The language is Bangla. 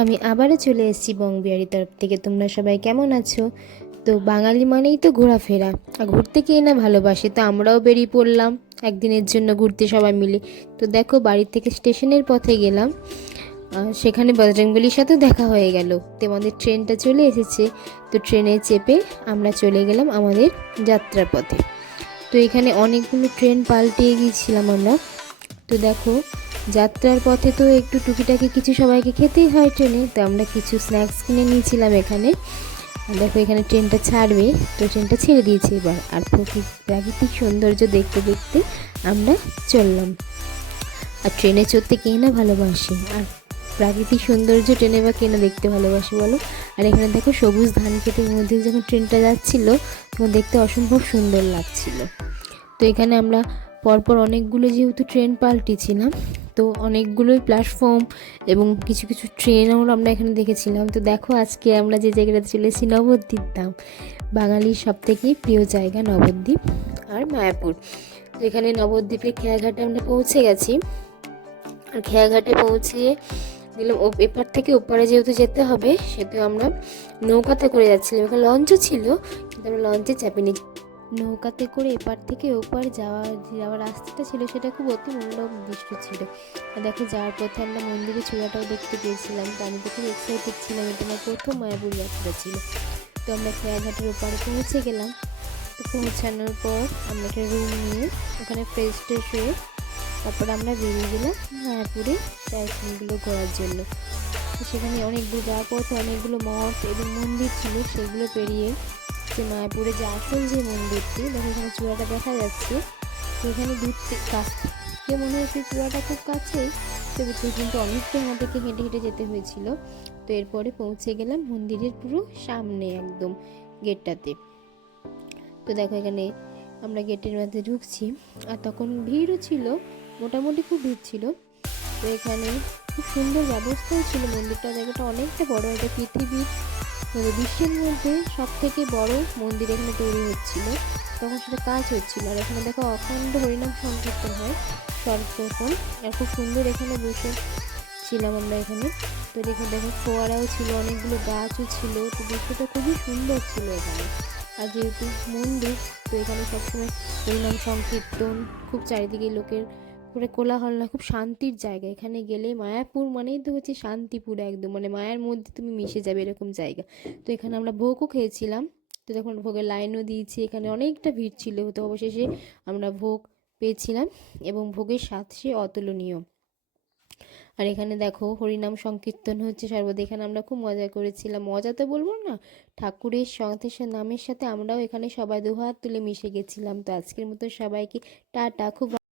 আমি আবারও চলে এসেছি বংবিহারীর তরফ থেকে। তোমরা সবাই কেমন আছো? তো বাঙালি মানেই তো ঘোরাফেরা, আর ঘুরতে কে না ভালোবাসে। তো আমরাও বেরিয়ে পড়লাম একদিনের জন্য ঘুরতে সবাই মিলে। তো দেখো, বাড়ি থেকে স্টেশনের পথে গেলাম, সেখানে বজরংবলীর সাথেও দেখা হয়ে গেল। তো আমাদের ট্রেনটা চলে এসেছে। তো ট্রেনে চেপে আমরা চলে গেলাম আমাদের যাত্রার পথে। তো এখানে অনেকগুলো ট্রেন পাল্টিয়ে গিয়েছিলাম আমরা। তো দেখো, যাত্রার পথে তো একটু টুকিটাকি কিছু সবাইকে খেতেই হয় ট্রেনে। তো আমরা কিছু স্ন্যাক্স কিনে নিয়েছিলাম এখানে। আর দেখো, এখানে ট্রেনটা ছাড়বে। তো ট্রেনটা ছেড়ে দিয়েছে এবার। আর প্রাকৃতিক সৌন্দর্য দেখতে দেখতে আমরা চললাম। আর ট্রেনে চড়তে কে না ভালোবাসে, আর প্রাকৃতিক সৌন্দর্য ট্রেনে বা কে না দেখতে ভালোবাসে বলো। আর এখানে দেখো, সবুজ ধান ক্ষেতের মধ্যে যখন ট্রেনটা যাচ্ছিল তখন দেখতে অসম্ভব সুন্দর লাগছিল। তো এখানে আমরা পরপর অনেকগুলো যেহেতু ট্রেন পাল্টিছিলাম, তো অনেকগুলোই প্ল্যাটফর্ম এবং কিছু কিছু ট্রেনও আমরা এখানে দেখেছিলাম। তো দেখো, আজকে আমরা যে জায়গাটাতে চলে এসেছি, নবদ্বীপ ধাম, বাঙালির সবথেকে প্রিয় জায়গা নবদ্বীপ আর মায়াপুর। তো এখানে নবদ্বীপের খেয়াঘাটে আমরা পৌঁছে গেছি। আর খেয়াঘাটে পৌঁছিয়ে দিলাম এপার থেকে ওপারে যেহেতু যেতে হবে, সেহেতু আমরা নৌকাতে করে যাচ্ছিলাম। এখানে লঞ্চও ছিল, কিন্তু আমরা লঞ্চে চাপিনি। নৌকাতে করে এপার থেকে ওপার যাওয়ার রাস্তাটা ছিল, সেটা খুব অতি মনোরম দৃশ্য ছিল। আর দেখো, যাওয়ার পথে আমরা মন্দিরের চূড়াটাও দেখতে পেয়েছিলাম। তো আমি তো খুব এক্সাইটেড ছিলাম, এটা আমার প্রথম মায়াপুর যাত্রা ছিল। তো আমরা খেয়াঘাটের ওপারে পৌঁছে গেলাম। তো পৌঁছানোর পর আমরা একটা রুম নিয়ে ওখানে ফ্রেশ ট্রেশ হয়ে তারপর আমরা বেরিয়ে গেলাম মায়াপুরে সাইটগুলো ঘোরার জন্য। তো সেখানে অনেকগুলো যাওয়ার পথে অনেকগুলো মঠ এবং মন্দির ছিল, সেগুলো পেরিয়ে যে মায়াপুরে যে আসল যে মন্দিরটি, দেখো এখানে চূড়াটা দেখা যাচ্ছে। তো এখানে দূর থেকে কাছ থেকে মনে হচ্ছে চূড়াটা খুব কাছেই, তবে কিন্তু অনেকটাই আমাদেরকে হেঁটে হেঁটে যেতে হয়েছিল। তো এরপরে পৌঁছে গেলাম মন্দিরের পুরো সামনে একদম গেটটাতে। তো দেখো, এখানে আমরা গেটের মধ্যে ঢুকছি, আর তখন ভিড়ও ছিল, মোটামুটি খুব ভিড় ছিল। তো এখানে খুব সুন্দর ব্যবস্থাও ছিল। মন্দিরটা জায়গাটা অনেকটা বড়, এটা পৃথিবীর বিশ্বের মধ্যে সব থেকে বড় মন্দির এখানে তৈরি হচ্ছিল, তখন সেটা কাজ হচ্ছিল। আর এখানে দেখো, অখণ্ড হরিনাম সংকীর্তন হয় সর্বপ্রথম। আর খুব সুন্দর এখানে বসে ছিলাম আমরা এখানে। তো দেখো দেখো, ফোয়ারাও ছিল, অনেকগুলো গাছও ছিল। তো দৃশ্যটা খুবই সুন্দর ছিল এখানে। আর যেহেতু মন্দির, তো এখানে সবসময় হরিনাম সংকীর্তন, খুব চারিদিকে লোকের পুরো কোলাহল না, খুব শান্তির জায়গা। এখানে গেলে মায়াপুর মানেই তো হচ্ছে শান্তিপুর একদম, মানে মায়ের মধ্যে তুমি মিশে যাবে এরকম জায়গা। তো এখানে আমরা ভোগও খেয়েছিলাম। তো তখন ভোগের লাইনও দিয়েছি, এখানে অনেকটা ভিড় ছিল। তো অবশেষে আমরা ভোগ পেয়েছিলাম এবং ভোগের স্বাদ সে অতুলনীয়। আর এখানে দেখো, হরিনাম সংকীর্তন হচ্ছে সর্বদা। এখানে আমরা খুব মজা করেছিলাম, মজা তো বলবো না, ঠাকুরের সাথে নামের সাথে আমরাও এখানে সবাই দুহাত তুলে মিশে গেছিলাম। তো আজকের মতো সবাইকে টাটা, খুব